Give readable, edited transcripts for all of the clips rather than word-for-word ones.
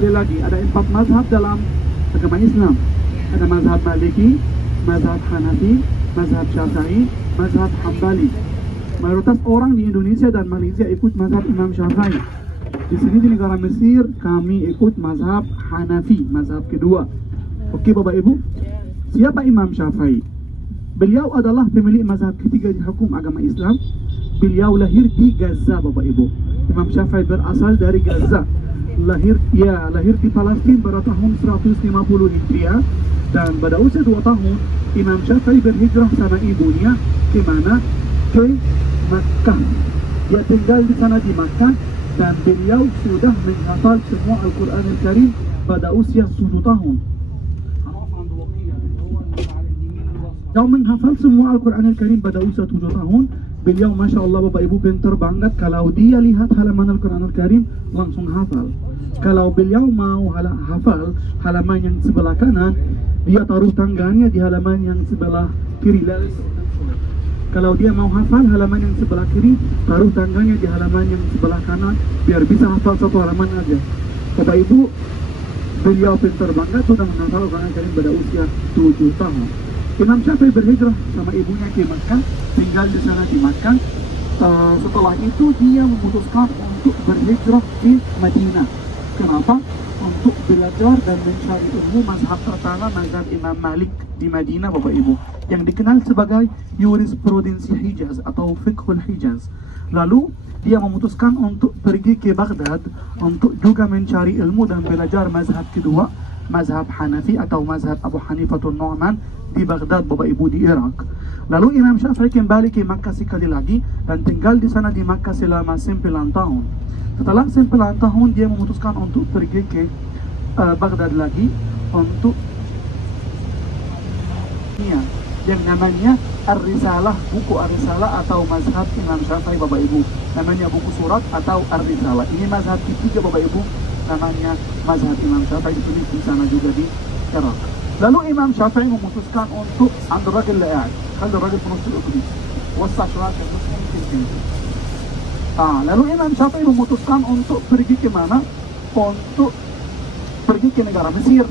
sekali lagi, ada 4 mazhab dalam agama Islam. Ada mazhab Maliki, mazhab Hanafi, mazhab Syafi'i, mazhab Hambali. Mayoritas orang di Indonesia dan Malaysia ikut mazhab Imam Syafi'i. Di sini di negara Mesir kami ikut mazhab Hanafi, mazhab kedua. Oke Bapak Ibu, siapa Imam Syafi'i? Beliau adalah pemilik mazhab ketiga di hukum agama Islam. Beliau lahir di Gaza Bapak Ibu. Imam Syafi'i berasal dari Gaza. Lahir di Palestina pada tahun 150 Hijriah, dan pada usia 2 tahun Imam Syafi'i berhijrah sama ibunya ke mana? Ke Makkah. Dia tinggal di sana di Makkah, dan beliau sudah menghafal semua Al-Quran Al-Karim pada usia 7 tahun. Yang menghafal semua Al-Quran Al-Karim pada usia 7 tahun. Beliau Masya Allah Bapak Ibu pintar banget. Kalau dia lihat halaman Al-Quran Al-Karim langsung hafal. Kalau beliau mau hafal halaman yang sebelah kanan, dia taruh tangannya di halaman yang sebelah kiri. Kalau dia mau hafal halaman yang sebelah kiri, taruh tangannya di halaman yang sebelah kanan, biar bisa hafal satu halaman aja. Bapak Ibu, beliau pintar banget, sudah menghafal Al-Quran Al-Karim pada usia 7 tahun. Imam Syafi'i berhijrah sama ibunya ke Makkah, tinggal di sana di Makkah. Setelah itu dia memutuskan untuk berhijrah ke Madinah. Kenapa? Untuk belajar dan mencari ilmu mazhab pertama, mazhab Imam Malik di Madinah Bapak Ibu, yang dikenal sebagai jurisprudensi Hijaz atau fiqhul Hijaz. Lalu dia memutuskan untuk pergi ke Baghdad untuk juga mencari ilmu dan belajar mazhab kedua, mazhab Hanafi atau mazhab Abu Hanifatul Nu'man di Baghdad Bapak Ibu di Irak. Lalu Imam Syafi'i kembali ke Makkah sekali lagi dan tinggal di sana di Makkah selama 9 tahun. Setelah 9 tahun dia memutuskan untuk pergi ke Baghdad lagi untuk yang namanya Ar-Risalah, buku Ar-Risalah atau mazhab Imam Syafi'i Bapak Ibu. Namanya buku surat atau Ar-Risalah. Ini mazhab ketiga Bapak Ibu, namanya mazhab Imam Syafi'i, ditulis di sana juga di Irak. Lalu Imam Syafi'i memutuskan untuk عند الراجل اللي قاعد خلي الراجل في نص الأتوبيس وسع شوية عشان الناس ممكن تنزل. Lalu Imam Syafi'i memutuskan untuk pergi ke mana? Untuk pergi ke negara Mesir.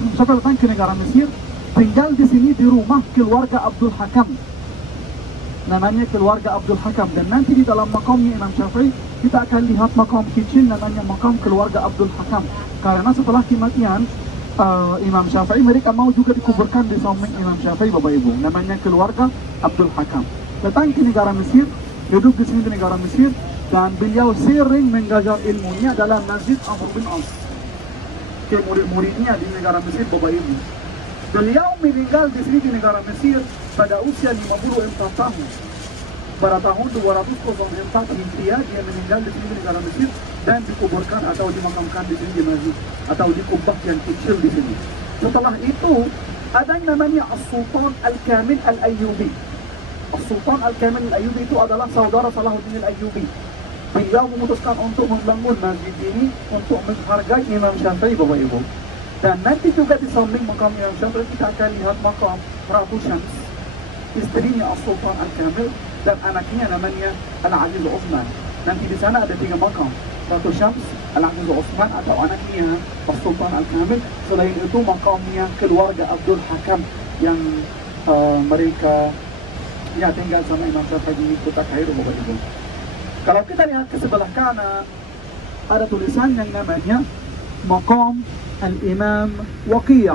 Imam Syafi'i datang ke negara Mesir, tinggal di sini di rumah keluarga Abdul Hakam. Namanya keluarga Abdul Hakam, dan nanti di dalam makamnya Imam Syafi'i kita akan lihat makam kecil namanya makam keluarga Abdul Hakam. Karena setelah kematian Imam Syafi'i, mereka mau juga dikuburkan di samping Imam Syafi'i Bapak Ibu, namanya keluarga Abdul Hakam. Datang ke negara Mesir, hidup di sini di negara Mesir, dan beliau sering mengajar ilmunya dalam Masjid Amr bin As ke murid-muridnya di negara Mesir Bapak Ibu. Beliau meninggal di sini di negara Mesir pada usia 54 tahun. Pada tahun 204 Hijriah dia meninggal di sini di negara Mesir dan dikuburkan atau dimakamkan di sini di masjid atau di kubah yang kecil di sini. Setelah itu ada yang namanya As-Sultan Al-Kamil Al-Ayyubi. As-Sultan Al-Kamil Al-Ayyubi itu adalah saudara Salahuddin Al-Ayyubi. Beliau memutuskan untuk membangun masjid ini untuk menghargai Imam Syafi'i Bapak Ibu. Dan nanti juga di samping makam Imam Syafi'i kita akan lihat makam Ratu Syams, istrinya As-Sultan Al-Kamil, dan anaknya namanya Al-Aziz Utsman. Nanti di sana ada 3 makam, Ratu Syams, Al-Aziz Utsman atau anaknya As-Sultan Al-Kamil. Selain itu makamnya keluarga Abdul Hakam yang mereka tinggal sama Imam Syafi'i di kota Kairo Bapak Ibu. Kalau kita lihat ke sebelah kanan ada tulisan yang namanya Maqam Al-Imam Waqi'.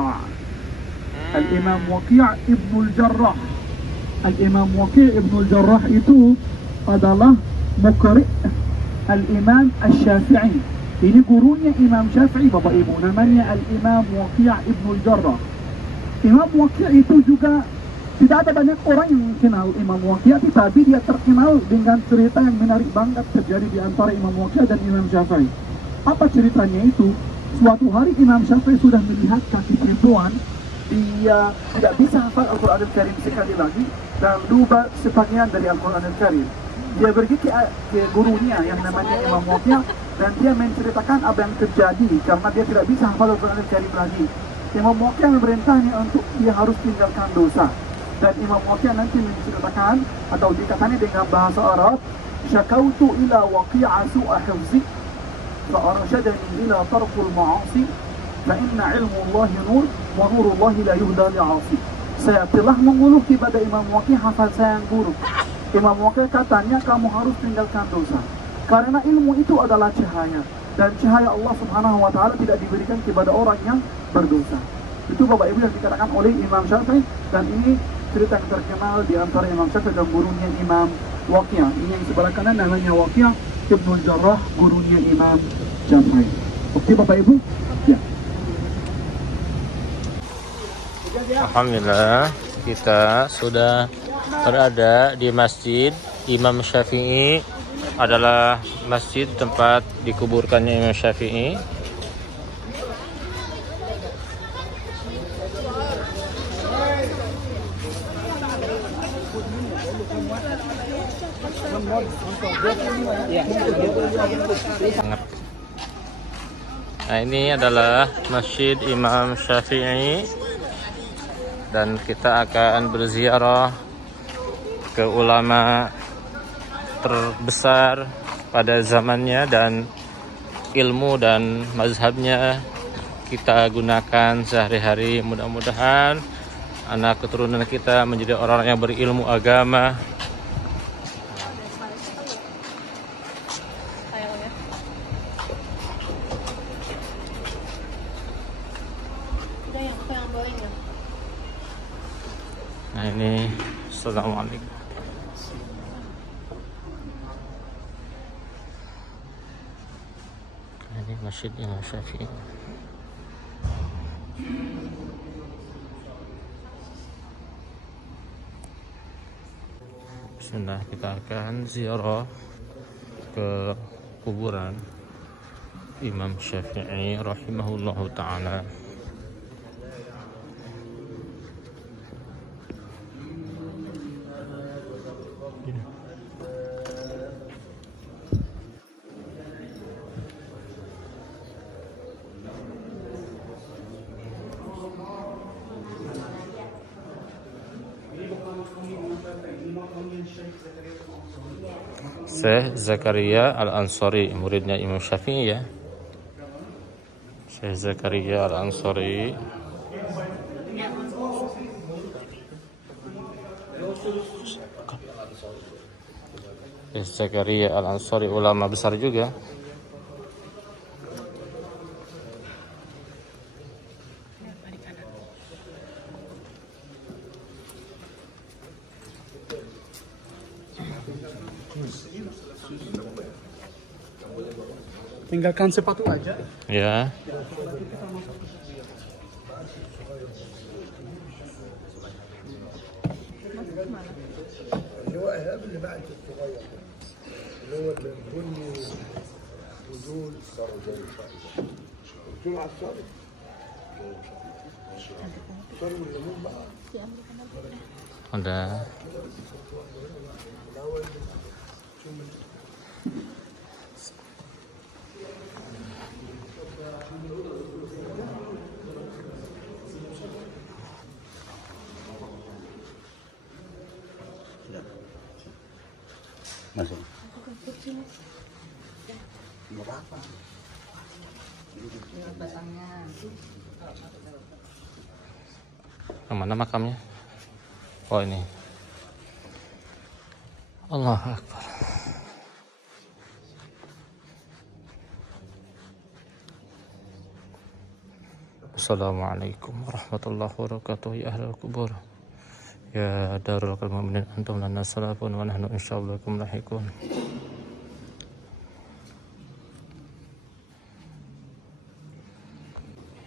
Al-Imam Waqi' Ibnul Jarrah. Al-Imam Waqi' Ibnul Jarrah itu adalah muqri' Al-Imam Al-Syafi'i. Ini gurunya Imam Syafi'i Bapak Ibu, namanya Al-Imam Waqi' Ibnul Jarrah. Imam Waqi' itu juga tidak ada banyak orang yang kenal Imam Waqi', tapi dia terkenal dengan cerita yang menarik banget terjadi di antara Imam Waqi' dan Imam Syafi'i. Apa ceritanya itu? Suatu hari Imam Syafi'i sudah melihat kaki perempuan, dia tidak bisa hafal Al-Quran Al-Karim sekali lagi dan lupa sebagian dari Al-Quran Al-Karim. Dia pergi ke gurunya yang namanya Imam Waqi' dan dia menceritakan apa yang terjadi karena dia tidak bisa hafal Al-Quran Al-Karim lagi. Imam Waqi' memerintahnya untuk dia harus tinggalkan dosa. Dan Imam Waqi' nanti menceritakan atau dikatakan dengan bahasa Arab, syakautu ila Waqi'a su'a hifzi. فأرشدني إلى ترك المعاصي فإن علم الله نور ونور الله لا يهدى لعاصي. Saya telah mengeluh kepada Imam Waqi hafal saya yang buruk. Imam Waqi katanya kamu harus tinggalkan dosa karena ilmu itu adalah cahaya, dan cahaya Allah Subhanahu wa taala tidak diberikan kepada orang yang berdosa. Itu Bapak Ibu yang dikatakan oleh Imam Syafi'i, dan ini cerita yang terkenal di antara Imam Syafi'i dan gurunya Imam Waqi'. Ini yang sebelah kanan namanya Waqi' Ibnul Jarrah, gurunya Imam Syafi'i. Oke Bapak Ibu? Ya. Alhamdulillah, kita sudah berada di Masjid Imam Syafi'i. Adalah masjid tempat dikuburkannya Imam Syafi'i. Nah, ini adalah Masjid Imam Syafi'i, dan kita akan berziarah ke ulama terbesar pada zamannya, dan ilmu dan mazhabnya kita gunakan sehari-hari. Mudah-mudahan anak keturunan kita menjadi orang yang berilmu agama. Nah ini, assalamualaikum. Ini Masjid Imam Syafi'i. Bismillah, kita akan ziarah ke kuburan Imam Syafi'i rahimahullahu ta'ala. Syekh Zakaria Al-Ansari, muridnya Imam Syafi'i ya. Syekh Zakaria Al-Ansari. Syekh Zakaria Al-Ansari ulama besar juga. Tinggalkan sepatu aja. Ya. Ada. Masuk. Enggak apa-apa. Mana makamnya? Oh ini. Allahu Akbar. Assalamualaikum warahmatullahi wabarakatuh. Ya ahlal kubur, ya darul mu'minin, antum lana salafun wa nahnu insyaallah lakum lahiqun.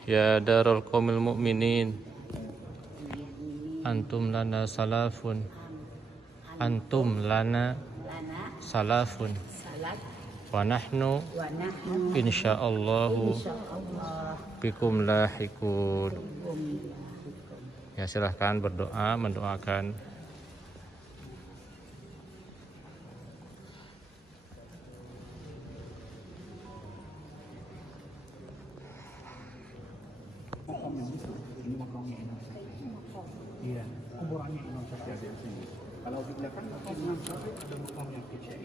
Ya darul qaumil mu'minin, antum lana salafun, antum lana salafun wa nahnu insyaallahu bikum lahiqun. Ya, silahkan berdoa, mendoakan. Ini makamnya Imam Syafi'i. Iya, kuburannya Imam Syafi'i ada di sini. Kalau di belakang makam Imam Syafi'i ada makam yang kecil.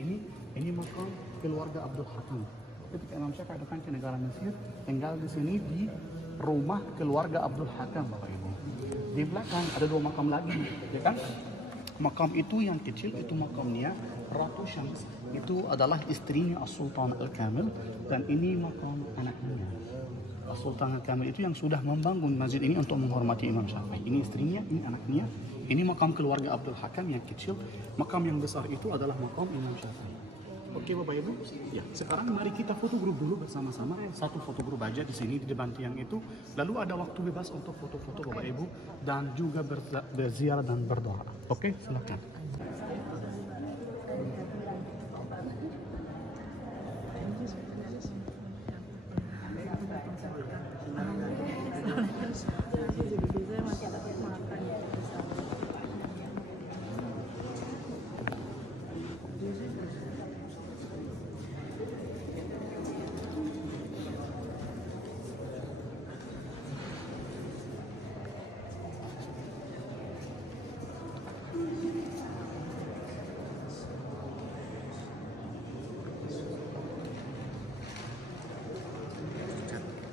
Ini makam keluarga Abdul Hakim. ketika Imam Syafi'i datang ke negara Mesir, tinggal di sini di rumah keluarga Abdul Hakam, Bapak Ibu. Di belakang ada 2 makam lagi, ya kan? Makam itu yang kecil itu makamnya Ratu Syams. Itu adalah istrinya As-Sultan Al-Kamil, dan ini makam anaknya. As-Sultan Al-Kamil itu yang sudah membangun masjid ini untuk menghormati Imam Syafi'i. Ini istrinya, ini anaknya. Ini makam keluarga Abdul Hakam yang kecil. Makam yang besar itu adalah makam Imam Syafi'i. Oke Bapak Ibu, ya sekarang mari kita foto grup dulu bersama-sama. Satu foto grup aja di sini di depan tiang itu. Lalu ada waktu bebas untuk foto-foto Bapak Ibu dan juga berziarah dan berdoa. Oke, silakan.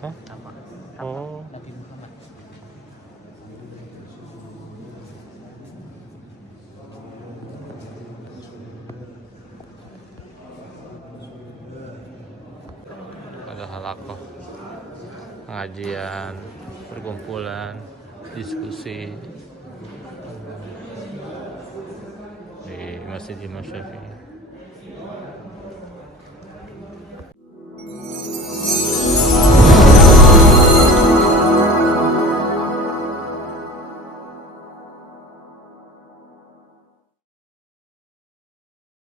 Hah? Oh. Ada halakoh, pengajian, perkumpulan, diskusi di Masjid Imam Syafi'i.